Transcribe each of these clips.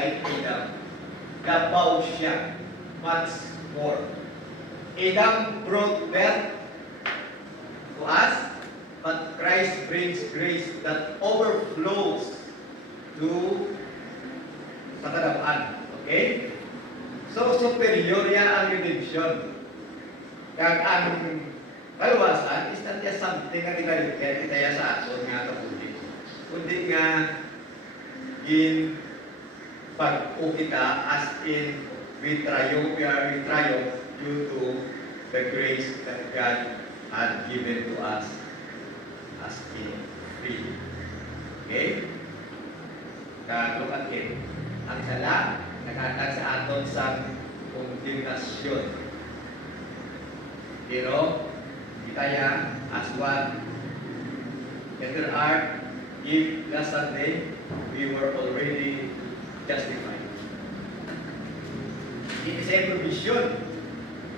like Adam. Labaw siya much more. Adam brought death to us, but Christ brings grace that overflows to sa kadapaan. Okay? So, superior ang redemption. Kag ang kaluwasan is not just something na kinalipet sa aton nga kabuti. Kundi nga pag-o kita as in we are triumph due to the grace that God had given to us as in free. Okay? Look at it. Ang sala, nakatag sa aton sa kondemnasyon. Pero, kita yan as one. Letter R, if last Sunday, we were already justified. It is a provision.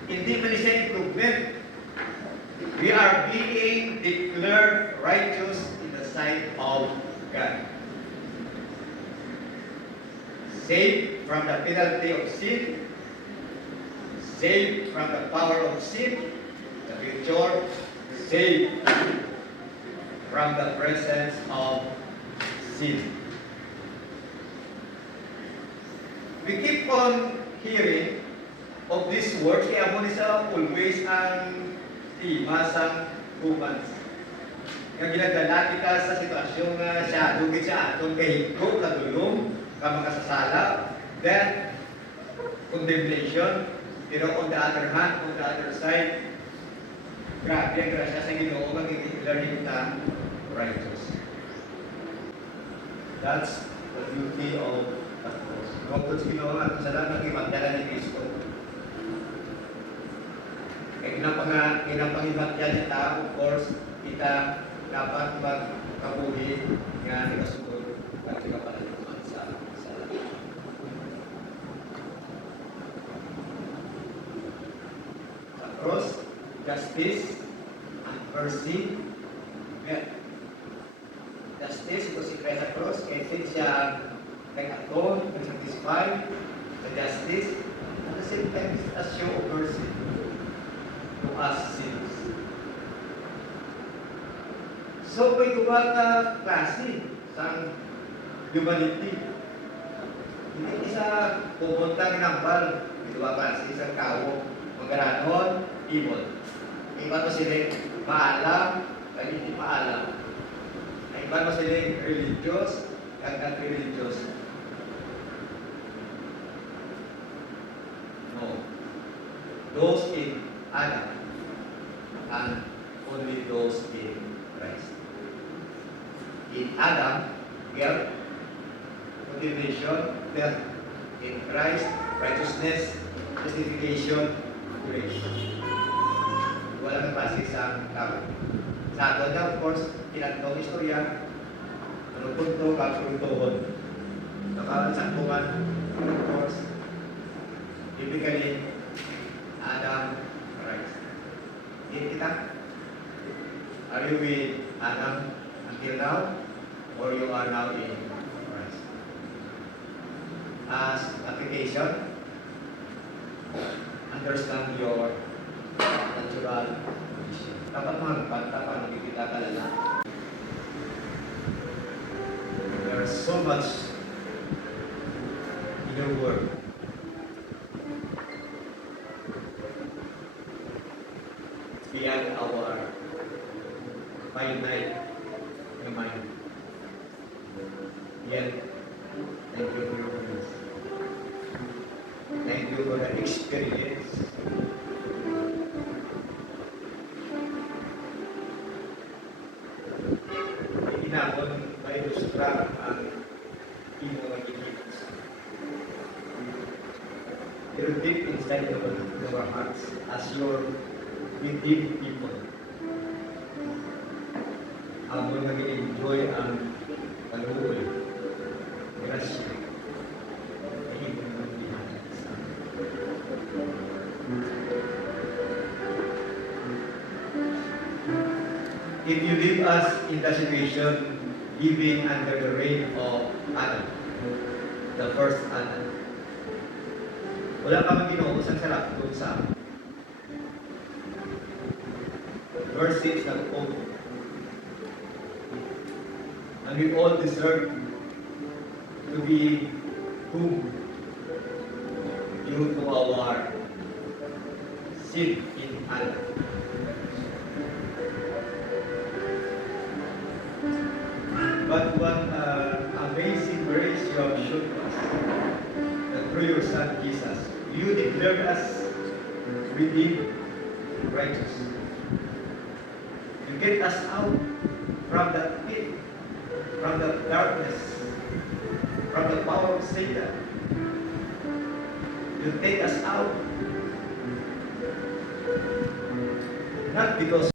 Hindi man isa improvement. We are being declared righteous in the sight of God. Saved from the penalty of sin, saved from the power of sin, the future, saved from the presence of sin. We keep on hearing of this word, kaya mo nisa always ang tima sa humans. Nga ginagdalati ka sa sitwasyon nga siya dugit sa atong kahigko, kadulong, ka makasasala, death, condemnation. Pero on the other hand, on the other side, grabe ang grasya sa Ginoo nga giglearning ta righteous. That's the beauty of the cross. Bukod sa Ginoo nga sa lahat ng imagdala ni Kristo. Kaya kinapangimatyan niya ta, of course, kita dapat magkabuhi nga nagasugot at nagapalaluman sa lahat. Sa cross, justice and mercy met. Justice, ito si Christ sa cross, kaya siya nag-aton, nag-satisfy sa justice, at the same time, a show of mercy to us sinners. So, may duwa na klase sa humanity. Hindi isa pupunta ginambal, may duwa klase sa kao, magaranon, evil. Iba pa sila maalam, at hindi maalam. Iba pa sila religious, at not religious. No. Those in Adam and only those in Christ. In Adam, guilt, condemnation, death. In Christ, righteousness, justification, grace. Walang klase sa tao. Sa ato na, of course, kinantong istorya, anong punto, kapuntohon. Nakasangkungan, of course, typically, Adam, Christ. Hindi kita? Are you with Adam until now? Or you are now in Christ? As application, understand your natural condition. Dapat magpanta pa nakikita ka lang. There's so much in your world. Beyond our finite mind. Yet, thank you for your goodness. Thank you for the experience. Inabot, may ilustra ang iyong magiging. You're deep inside your hearts as your redeemed people. Habang nag-enjoy ang panuwi, grasya, ay hindi naman dinatag sa if you leave us in the situation living under the reign of Adam, the first Adam. Wala ka man Ginoo, usang sarap doon sa verse 6 nag-quote. And we all deserve to be whom due to our sin in Adam. But what amazing grace you have shown us, that through your Son Jesus, you declared us redeemed, righteous. You get us out from the pit, from the darkness, from the power of Satan. You take us out, not because